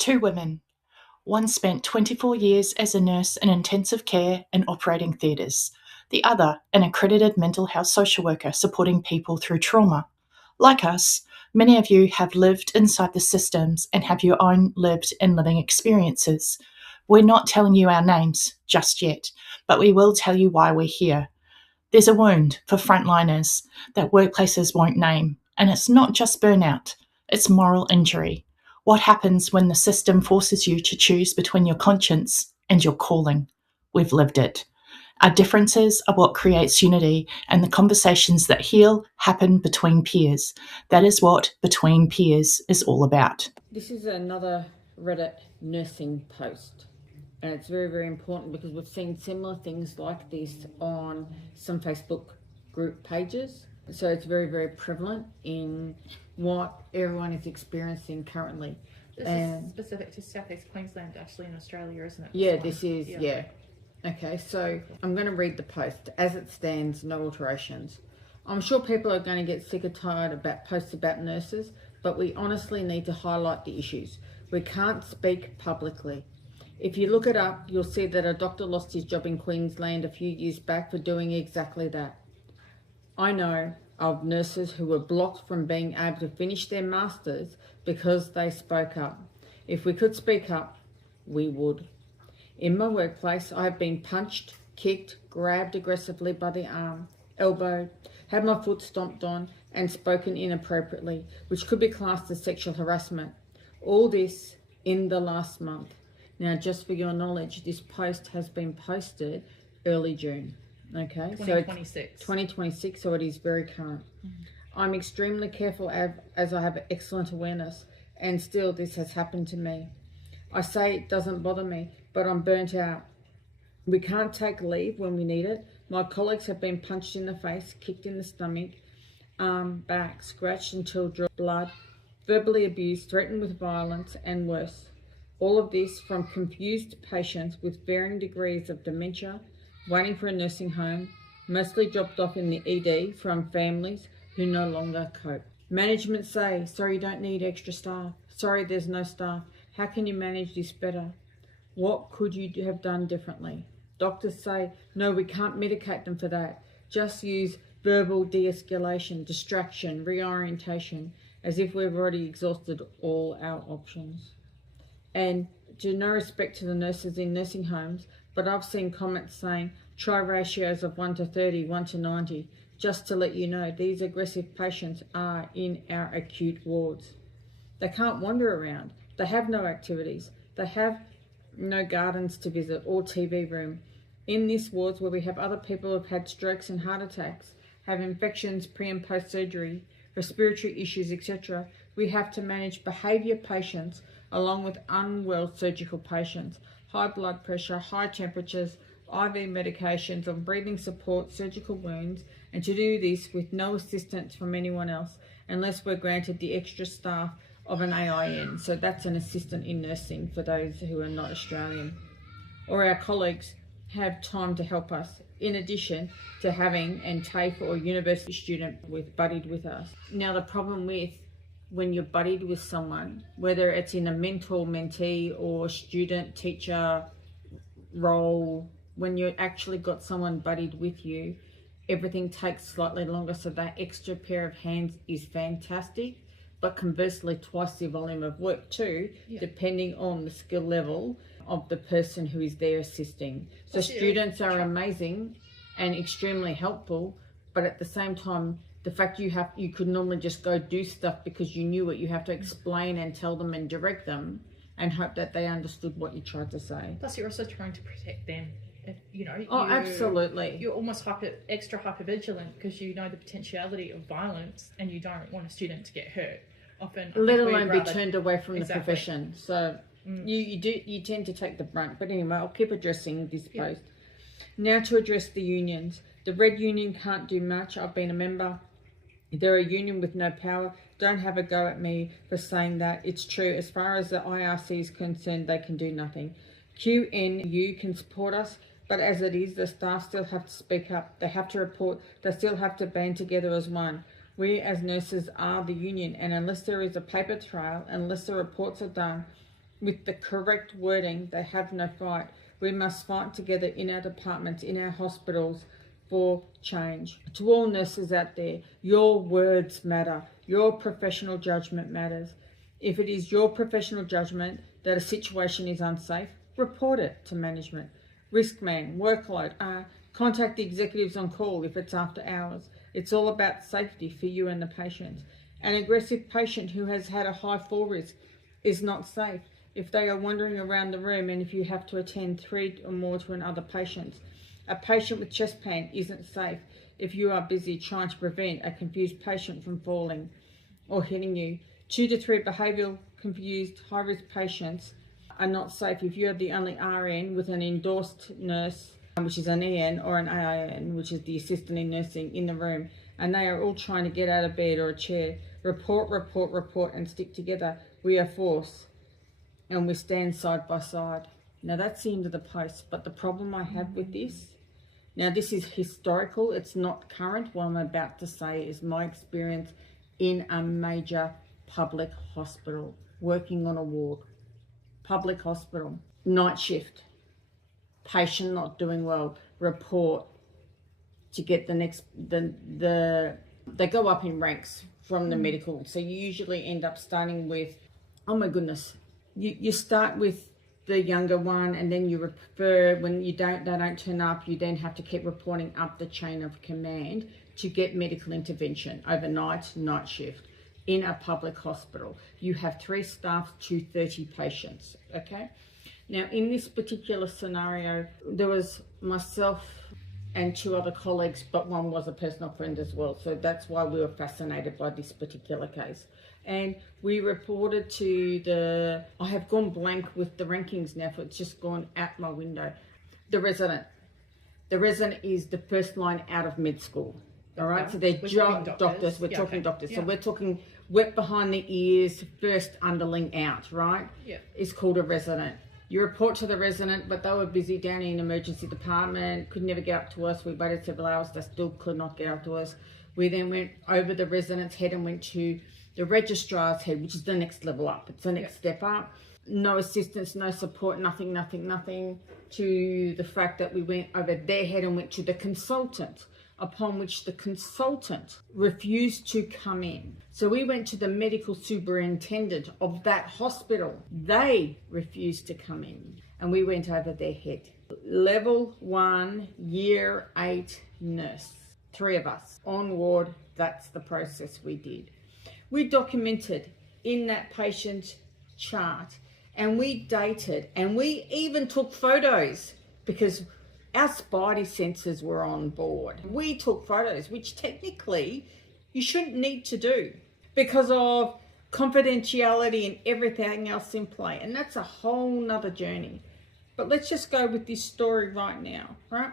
Two women. One spent 24 years as a nurse in intensive care and operating theatres. The other, an accredited mental health social worker supporting people through trauma. Like us, many of you have lived inside the systems and have your own lived and living experiences. We're not telling you our names just yet, but we will tell you why we're here. There's a wound for frontliners that workplaces won't name, and it's not just burnout, it's moral injury. What happens when the system forces you to choose between your conscience and your calling? We've lived it. Our differences are what creates unity, and the conversations that heal happen between peers. That is what Between Peers is all about. This is another Reddit nursing post. And it's very, very important because we've seen similar things like this on some Facebook group pages. So it's very, very prevalent in what everyone is experiencing currently. This is specific to South East Queensland, actually, in Australia, isn't it? Yeah, this is, yeah. Okay, so I'm going to read the post. As it stands, no alterations. I'm sure people are going to get sick or tired about posts about nurses, but we honestly need to highlight the issues. We can't speak publicly. If you look it up, you'll see that a doctor lost his job in Queensland a few years back for doing exactly that. I know of nurses who were blocked from being able to finish their masters because they spoke up. If we could speak up, we would. In my workplace, I have been punched, kicked, grabbed aggressively by the arm, elbowed, had my foot stomped on, and spoken inappropriately, which could be classed as sexual harassment. All this in the last month. Now, just for your knowledge, this post has been posted early June. Okay, 2026. So 2026, so it is very current. I'm extremely careful as I have excellent awareness, and still this has happened to me. I say it doesn't bother me, but I'm burnt out. We can't take leave when we need it. My colleagues have been punched in the face, kicked in the stomach, arm, back, scratched until dropped blood, verbally abused, threatened with violence, and worse. All of this from confused patients with varying degrees of dementia, waiting for a nursing home, mostly dropped off in the ED from families who no longer cope. Management say, sorry, you don't need extra staff. Sorry, there's no staff. How can you manage this better? What could you have done differently? Doctors say, no, we can't medicate them for that. Just use verbal de-escalation, distraction, reorientation, as if we've already exhausted all our options. And to no respect to the nurses in nursing homes, but I've seen comments saying, try ratios of 1 to 30, 1 to 90. Just to let you know, these aggressive patients are in our acute wards. They can't wander around. They have no activities. They have no gardens to visit or TV room. In this wards where we have other people who've had strokes and heart attacks, have infections pre and post surgery, respiratory issues, etc., we have to manage behaviour patients along with unwell surgical patients, high blood pressure, high temperatures, IV medications on breathing support, surgical wounds, and to do this with no assistance from anyone else unless we're granted the extra staff of an AIN. So that's an assistant in nursing for those who are not Australian. Or our colleagues have time to help us, in addition to having an TAFE or university student buddied with us. Now the problem with when you're buddied with someone, whether it's in a mentor-mentee or student-teacher role, when you actually got someone buddied with you, everything takes slightly longer. So that extra pair of hands is fantastic, but conversely, twice the volume of work too, depending on the skill level of the person who is there assisting. So students are amazing and extremely helpful, but at the same time, the fact you could normally just go do stuff because you knew it, you have to explain and tell them and direct them and hope that they understood what you tried to say. Plus, you're also trying to protect them. Absolutely. You're almost extra hyper vigilant because you know the potentiality of violence and you don't want a student to get hurt. Often, let alone be turned away from the profession. So you tend to take the brunt. But anyway, I'll keep addressing this post. Now to address the unions. The Red Union can't do much. I've been a member. They're a union with no power. Don't have a go at me for saying that. It's true. As far as the IRC is concerned, they can do nothing. QNU can support us, but as it is, the staff still have to speak up. They have to report. They still have to band together as one. We as nurses are the union, and unless there is a paper trail, unless the reports are done, with the correct wording, they have no fight. We must fight together in our departments, in our hospitals, for change. To all nurses out there, your words matter. Your professional judgment matters. If it is your professional judgment that a situation is unsafe, report it to management. Risk man, workload, contact the executives on call if it's after hours. It's all about safety for you and the patient. An aggressive patient who has had a high fall risk is not safe if they are wandering around the room and if you have to attend 3 or more to another patient. A patient with chest pain isn't safe if you are busy trying to prevent a confused patient from falling or hitting you. 2 to 3 behavioural confused high-risk patients are not safe if you're the only RN with an endorsed nurse, which is an EN, or an AIN, which is the assistant in nursing, in the room, and they are all trying to get out of bed or a chair. Report, report, report, and stick together. We are force, and we stand side by side. Now that's the end of the post, but the problem I have with this, now this is historical, it's not current. What I'm about to say is my experience in a major public hospital, working on a ward. Public hospital, night shift, patient not doing well, report to get the next, they go up in ranks from the medical. So you usually end up starting with, oh my goodness, you start with the younger one, and then you refer, when they don't turn up, you then have to keep reporting up the chain of command to get medical intervention overnight, night shift. In a public hospital, you have 3 staff to 30 patients, okay? Now, in this particular scenario, there was myself and 2 other colleagues, but one was a personal friend as well. So that's why we were fascinated by this particular case. And we reported to I have gone blank with the rankings now, for it's just gone out my window. The resident. The resident is the first line out of med school. All right, so they're doctors. We're talking doctors. So we're talking wet behind the ears, first underling out, right? Yeah. It's called a resident. You report to the resident, but they were busy down in the emergency department, could never get up to us. We waited several hours, they still could not get up to us. We then went over the resident's head and went to the registrar's head, which is the next level up. It's the next step up. No assistance, no support, nothing, to the fact that we went over their head and went to the consultant, upon which the consultant refused to come in. So we went to the medical superintendent of that hospital. They refused to come in, and we went over their head. Level 1, year 8 nurse, 3 of us on ward. That's the process we did. We documented in that patient chart, and we dated, and we even took photos because our spidey senses were on board. We took photos, which technically you shouldn't need to do because of confidentiality and everything else in play. And that's a whole nother journey. But let's just go with this story right now, right?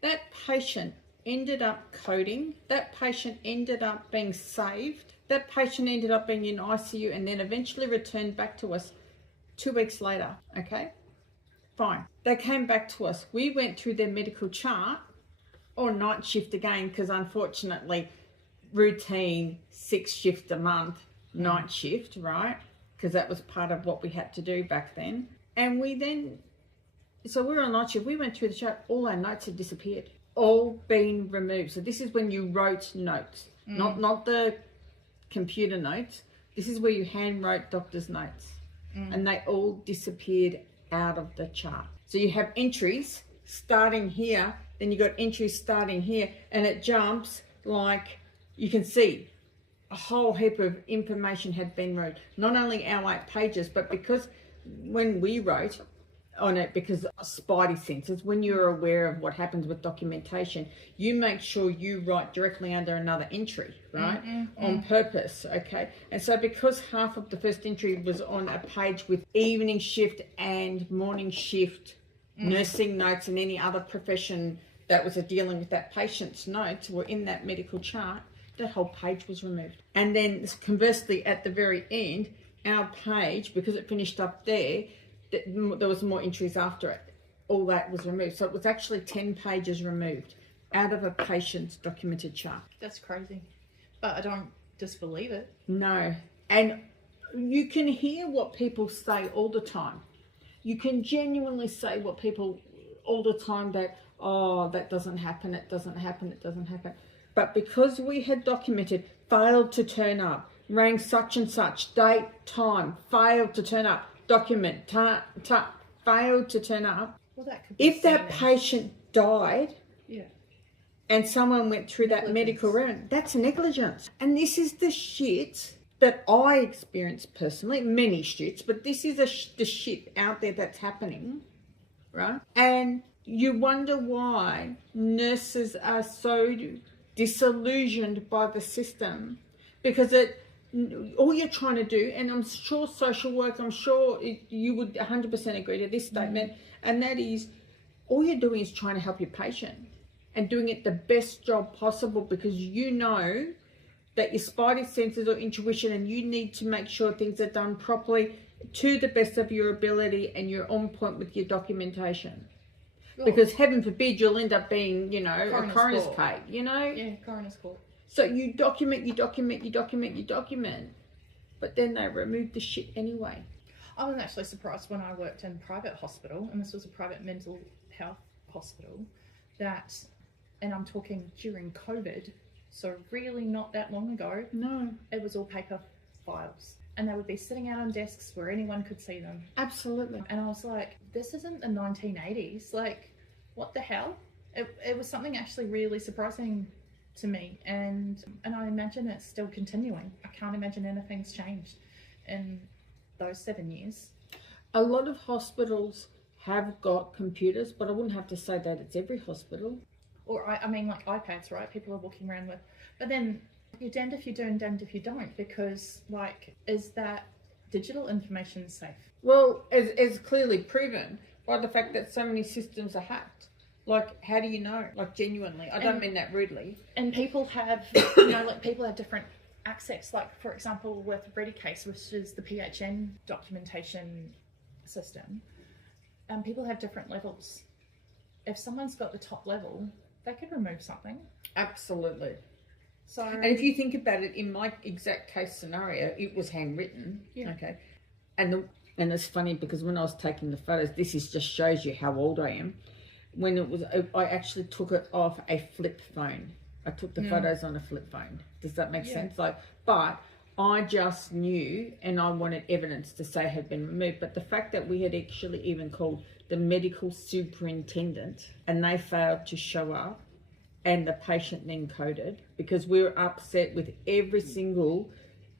That patient ended up coding. That patient ended up being saved. That patient ended up being in ICU and then eventually returned back to us 2 weeks later, okay? Fine. They came back to us. We went through their medical chart, or night shift again, because unfortunately, routine 6 shifts a month, night shift, right? Because that was part of what we had to do back then. And so we were on night shift. We went through the chart. All our notes had disappeared, all been removed. So this is when you wrote notes, not the computer notes. This is where you hand wrote doctor's notes, and they all disappeared out of the chart. So you have entries starting here, then you got entries starting here, and it jumps, like you can see a whole heap of information had been wrote. Not only our 8 pages, but because when we wrote on it, because spidey senses, when you're aware of what happens with documentation, you make sure you write directly under another entry, right? On purpose, okay? And so because half of the first entry was on a page with evening shift and morning shift nursing notes, and any other profession that was dealing with that patient's notes were in that medical chart, that whole page was removed. And then conversely, at the very end, our page, because it finished up there was more entries after it. All that was removed. So it was actually 10 pages removed out of a patient's documented chart. That's crazy. But I don't disbelieve it. No. And you can hear what people say all the time. You can genuinely say what people all the time, that, oh, that doesn't happen, it doesn't happen, it doesn't happen. But because we had documented, failed to turn up, rang such and such, date, time, failed to turn up, document, failed to turn up. Well, that could be If that seen as- patient died, yeah. and someone went through that medical round, that's negligence. And this is the shit that I experienced personally, many shits, but this is the shit out there that's happening, right? And you wonder why nurses are so disillusioned by the system, because all you're trying to do, and I'm sure social work, I'm sure you would 100% agree to this statement, and that is, all you're doing is trying to help your patient and doing it the best job possible, because you know that your spidey senses or intuition, and you need to make sure things are done properly to the best of your ability, and you're on point with your documentation. Sure. Because heaven forbid you'll end up being, you know, a coroner's case, you know? Yeah, coroner's court. So you document, but then they remove the shit anyway. I was actually surprised when I worked in private hospital, and this was a private mental health hospital, that, and I'm talking during COVID, so really not that long ago. No. It was all paper files, and they would be sitting out on desks where anyone could see them. Absolutely. And I was like, this isn't the 1980s. Like, what the hell? It was something actually really surprising to me, and I imagine it's still continuing. I can't imagine anything's changed in those 7 years. A lot of hospitals have got computers, but I wouldn't have to say that it's every hospital. Or, I mean, like iPads, right? People are walking around with. But then you're damned if you do and damned if you don't, because, like, is that digital information safe? Well, as clearly proven by the fact that so many systems are hacked. Like, how do you know? Like, genuinely. I don't mean that rudely. And people have, you know, like, people have different access. Like, for example, with medicate, which is the PHN documentation system, people have different levels. If someone's got the top level, they could remove something. Absolutely. So, and if you think about it, in my exact case scenario, it was handwritten. Yeah. Okay. And it's funny because when I was taking the photos, this just shows you how old I am. When it was, I actually took it off a flip phone. I took the photos on a flip phone. Does that make sense? Like, but I just knew, and I wanted evidence to say it had been removed. But the fact that we had actually even called the medical superintendent, and they failed to show up, and the patient then coded, because we were upset with every single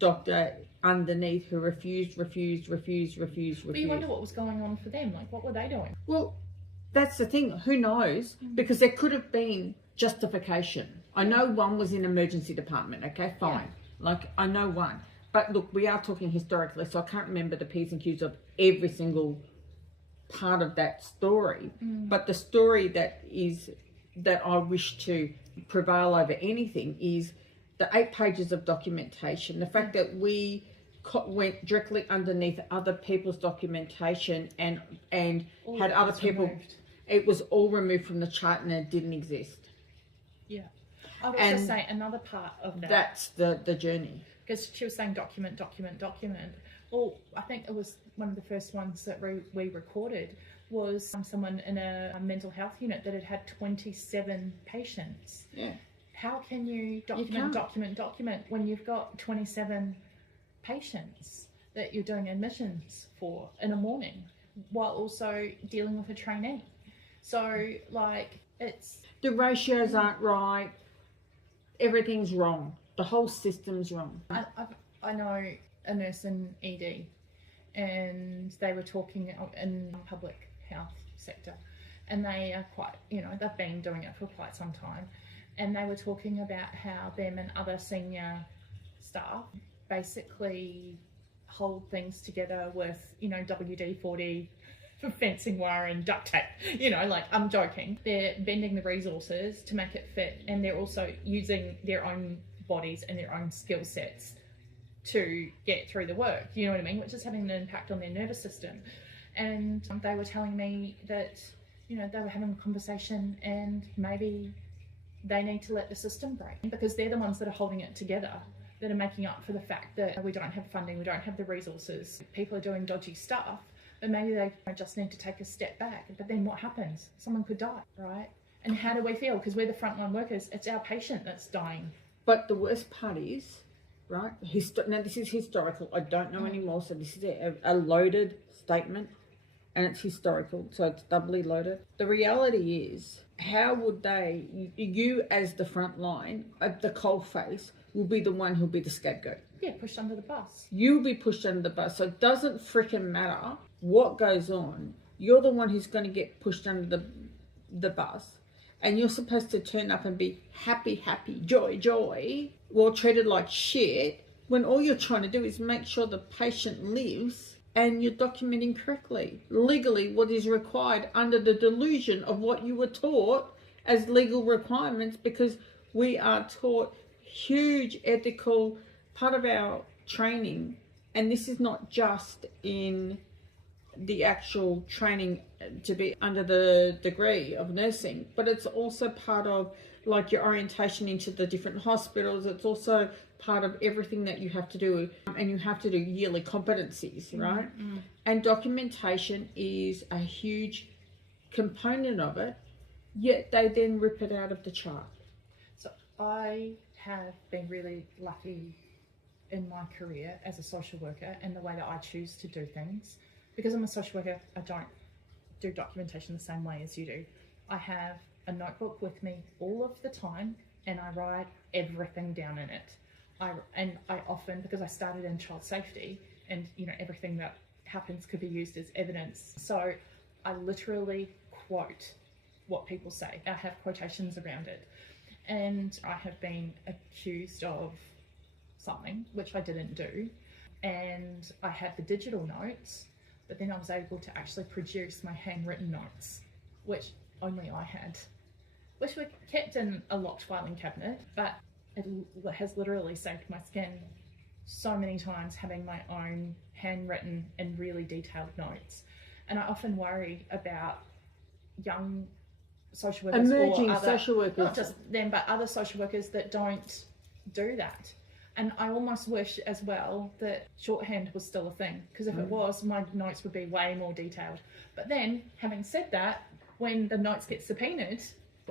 doctor underneath who refused. But you wonder what was going on for them. Like, what were they doing? Well, that's the thing. Who knows? Because there could have been justification. I know one was in emergency department. Okay, fine. Yeah. Like, I know one. But look, we are talking historically, so I can't remember the P's and Q's of every single part of that story. But the story that I wish to prevail over anything is the 8 pages of documentation. The fact that we went directly underneath other people's documentation and had other people. Removed. It was all removed from the chart and it didn't exist. Yeah. I would also say another part of that. That's the journey. Because she was saying document. Well, I think it was one of the first ones that we recorded was someone in a mental health unit that had 27 patients. Yeah. How can you document when you've got 27 patients that you're doing admissions for in a morning while also dealing with a trainee? So, like, it's... The ratios aren't right. Everything's wrong. The whole system's wrong. I know a nurse in ED, and they were talking in public health sector, and they are quite, they've been doing it for quite some time, and they were talking about how them and other senior staff basically hold things together with, WD-40 for fencing wire and duct tape, like, I'm joking. They're bending the resources to make it fit, and they're also using their own bodies and their own skill sets to get through the work, you know what I mean, which is having an impact on their nervous system. And they were telling me that, they were having a conversation and maybe they need to let the system break, because they're the ones that are holding it together. that are making up for the fact that we don't have funding, we don't have the resources, people are doing dodgy stuff, but maybe they just need to take a step back. But then what happens? Someone could die, right? And how do we feel? Because we're the frontline workers, it's our patient that's dying. But the worst part is, right, now this is historical, I don't know anymore, so this is a loaded statement, and it's historical, so it's doubly loaded. The reality is, how would you as the front line, the coal face, will be the one who'll be the scapegoat. Yeah, pushed under the bus. You'll be pushed under the bus, so it doesn't freaking matter what goes on. You're the one who's going to get pushed under the bus, and you're supposed to turn up and be happy, joy, well, treated like shit, when all you're trying to do is make sure the patient lives and you're documenting correctly, legally, what is required under the delusion of what you were taught as legal requirements, because we are taught huge ethical part of our training, and this is not just in the actual training to be under the degree of nursing, but it's also part of like your orientation into the different hospitals. It's also part of everything that you have to do, and you have to do yearly competencies, right? And documentation is a huge component of it, yet they then rip it out of the chart. So I have been really lucky in my career as a social worker and the way that I choose to do things. Because I'm a social worker, I don't do documentation the same way as you do. I have a notebook with me all of the time, and I write everything down in it. I often, because I started in child safety, and everything that happens could be used as evidence, so I literally quote what people say. I have quotations around it. And I have been accused of something which I didn't do, and I had the digital notes, but then I was able to actually produce my handwritten notes, which only I had, which were kept in a locked filing cabinet, but it has literally saved my skin so many times, having my own handwritten and really detailed notes. And I often worry about young social workers, emerging or other, social workers, not just them, but other social workers that don't do that. And I almost wish as well that shorthand was still a thing, because if it was, my notes would be way more detailed. But then, having said that, when the notes get subpoenaed,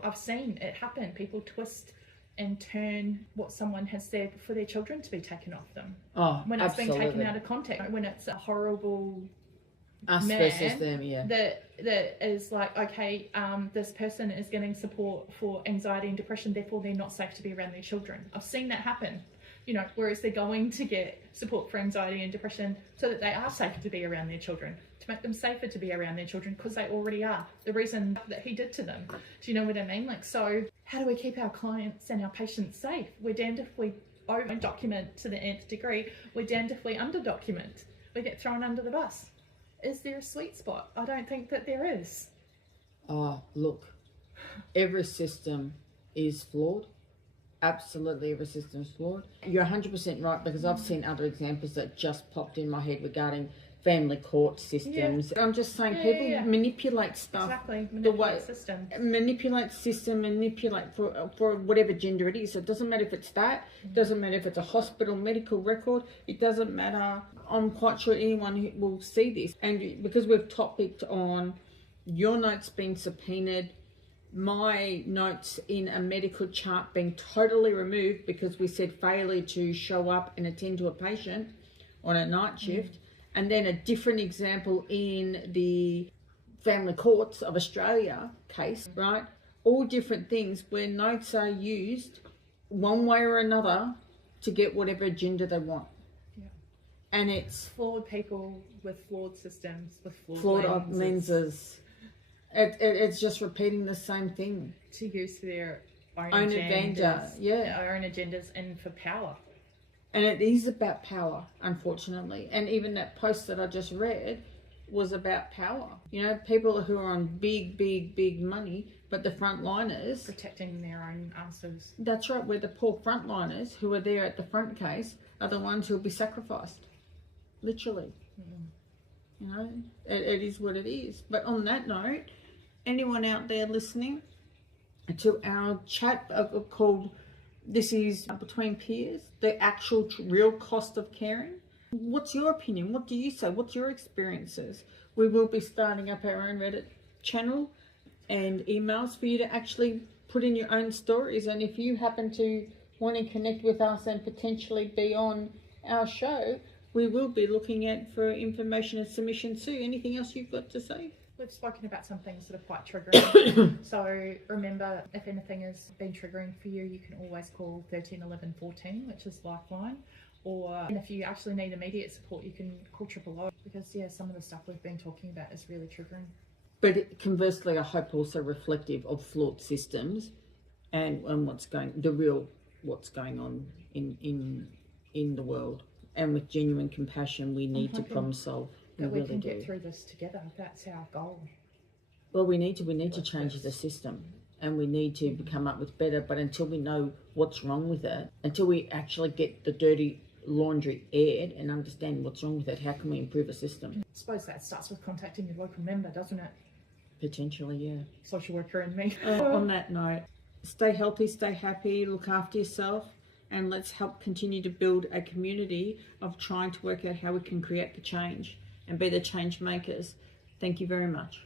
I've seen it happen. People twist and turn what someone has said for their children to be taken off them. Oh, when it's absolutely. been taken out of context, when it's a horrible us man versus them, yeah. That is like, okay, this person is getting support for anxiety and depression, therefore they're not safe to be around their children. I've seen that happen. Whereas they're going to get support for anxiety and depression so that they are safer to be around their children, to make them safer to be around their children, because they already are. The reason that he did to them. Do you know what I mean? Like, so how do we keep our clients and our patients safe? We're damned if we over document to the nth degree. We're damned if we under document. We get thrown under the bus. Is there a sweet spot? I don't think that there is. Oh, look, every system is flawed. Absolutely, every system is flawed. You're 100% right, because I've seen other examples that just popped in my head regarding family court systems. I'm just saying, people manipulate stuff. Exactly, manipulate system, manipulate for whatever gender it is. So it doesn't matter if it's that, it doesn't matter if it's a hospital medical record, it doesn't matter. I'm quite sure anyone who will see this. And because we've topicked on your notes being subpoenaed, my notes in a medical chart being totally removed because we said failure to show up and attend to a patient on a night shift, and then a different example in the family courts of Australia case, right? All different things where notes are used one way or another to get whatever agenda they want. And it's flawed people with flawed systems, with flawed lenses. It's just repeating the same thing to use for their own agenda, their own agendas, and for power. And it is about power, unfortunately. And even that post that I just read was about power. People who are on big money, but the frontliners protecting their own asses. That's right. Where the poor frontliners who are there at the front case are the ones who will be sacrificed, literally. It is what it is. But on that note, anyone out there listening to our chat called This is between peers, the actual real cost of caring. What's your opinion? What do you say? What's your experiences? We will be starting up our own Reddit channel and emails for you to actually put in your own stories. And if you happen to want to connect with us and potentially be on our show, we will be looking at for information and submissions too. Anything else you've got to say? We've spoken about some things that are quite triggering. So remember, if anything has been triggering for you, you can always call 13 11 14, which is Lifeline. Or if you actually need immediate support, you can call 000, because some of the stuff we've been talking about is really triggering. But conversely, I hope also reflective of flawed systems and what's going on in the world. And with genuine compassion, we need to problem solve. That we can get through this together. That's our goal. Well, we need to change the system, and we need to come up with better. But until we know what's wrong with it, until we actually get the dirty laundry aired and understand what's wrong with it, how can we improve a system? I suppose that starts with contacting your local member, doesn't it? Potentially, yeah. Social worker and me. On that note, stay healthy, stay happy, look after yourself, and let's help continue to build a community of trying to work out how we can create the change and be the change makers. Thank you very much.